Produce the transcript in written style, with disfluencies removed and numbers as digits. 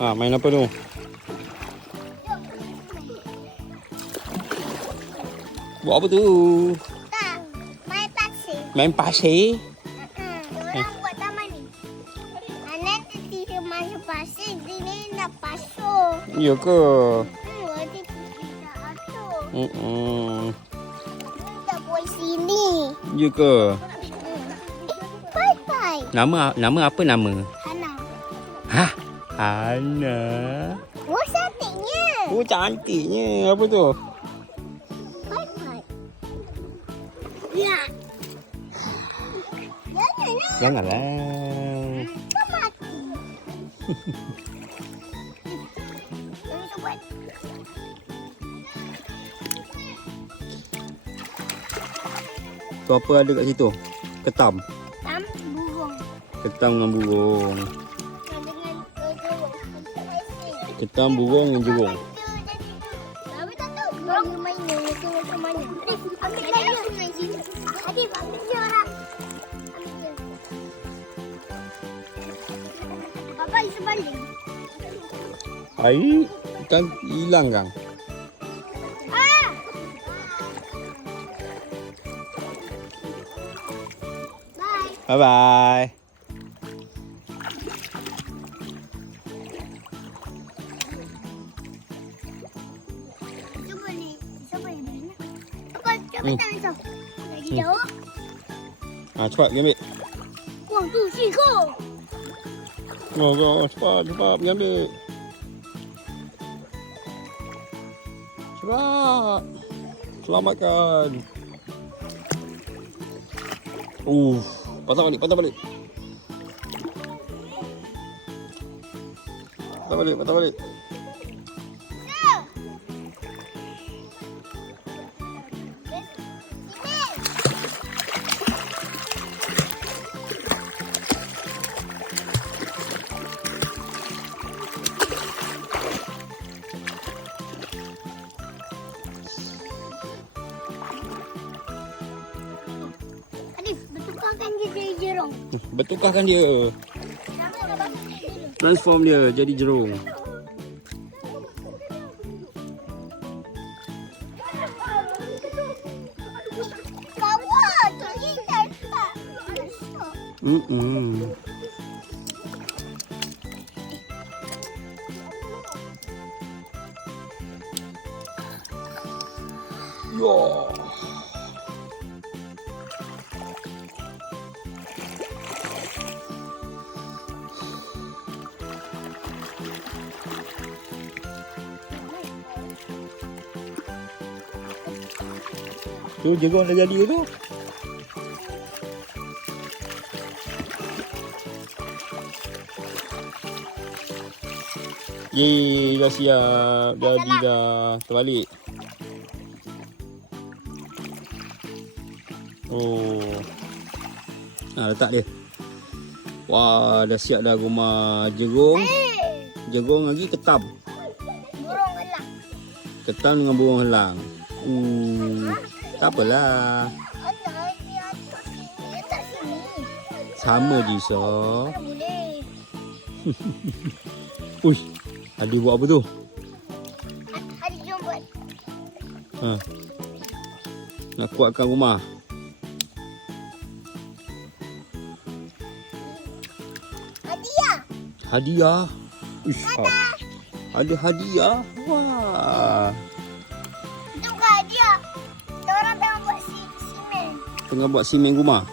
Main apa tu? Buat apa tu? Tak, main pasir. Main pasir? Orang buat taman ni. Nanti kita main pasir, sini nak pasur. Ya ke? Nanti kita atur. Tak buat sini. Ya ke? Bye-bye. Nama apa nama? Hana. Hah? Hana? Oh, cantiknya. Oh, cantiknya. Apa tu? Bye-bye. Ya. Jangan. Janganlah. Kau mati. Kita buat. Tu apa ada kat situ? Ketam. Tam burung. Ketam dengan burung. Dengan burung. Ketam, burung dengan jerung. Tapi tak tahu burung main ni ke mana. Ambil dia main sini. Adik ambil dia lah. Ambil dia. Papa isi balik. Air kan hilang kan? Ah! Bye. Bye bye. Cuba ni. Cuba ni. Apa? Cuba tangan kau. Lagi jauh. Cepat pergi ambil. 光度细扣。 Cepat pergi ambil. Cepat. Selamatkan. Patah balik. Patah balik. Adif, betulkan dia jadi jerung. Bertukarkan dia. Transform dia jadi jerung. Bawa, tu indah tak? Yo. Tu jerung dah jadi tu. Yeay, dah siap. Jadi dah. Terbalik. Oh. Letak dia. Wah, dah siap dah rumah jerung. Jerung lagi ketam. Burung elang. Ketam dengan burung helang. Tak apalah. Ada dia atas sini. Atas sini. Sama je, Isa. Tak boleh. Uish. Adik buat apa tu? Adik jom buat. Nak kuatkan rumah. Hadiah. Hadiah. Uish. Ada hadiah. Wah. Itu bukan hadiah. Kita orang tengah buat simen. Tengah buat simen rumah.